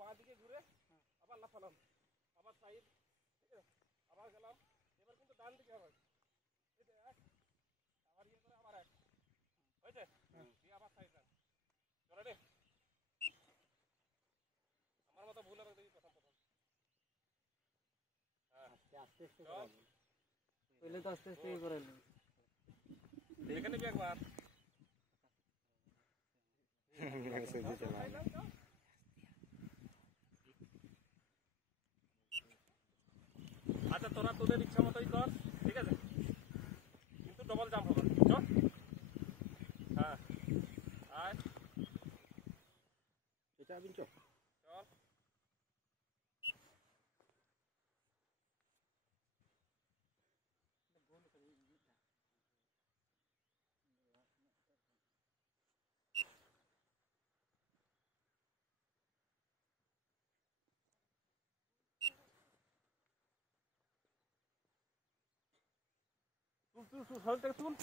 বাঁ দিকে ঘুরে আবার লাফালাম, আবার সাইড, ঠিক আছে, আবার গেলাম, এবার কিন্তু ডান দিকে আবার এক, আবার ইয়ে করে আবার এক, হয়েছে, দিয়ে আবার সাইড রান। চলো রে, আমার মতো ভুল হবে দেখি প্রথম প্রথম। হ্যাঁ আস্তে আস্তে চল, পহলে তো আস্তে আস্তে করে নি, দেখে নিবি একবার। আচ্ছা তোরা তোদের ইচ্ছা মতোই কর, ঠিক আছে, কিন্তু ডবল জাম্প হবে। চল, হ্যাঁ আয়, এটা আবিন চল চল, তুল তুল তুল, শরীর থেকে তুল।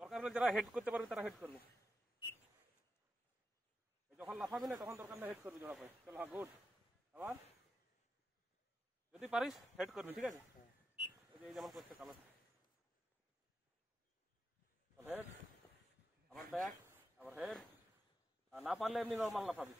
দরকার হলে যারা হেড করতে পারবে তারা হেড করবে, যখন লাফাবি না তখন দরকার না হেড করবি জোড়া পাই। চল, হ্যাঁ গুড। আবার যদি পারিস হেড করবি, ঠিক আছে, এই যেমন করছে কালো, হেড, আবার ব্যাক, আবার হেড, আর না পারলে এমনি নর্মাল লাফাবি।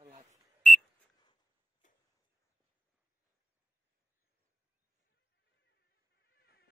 সেকেন্ড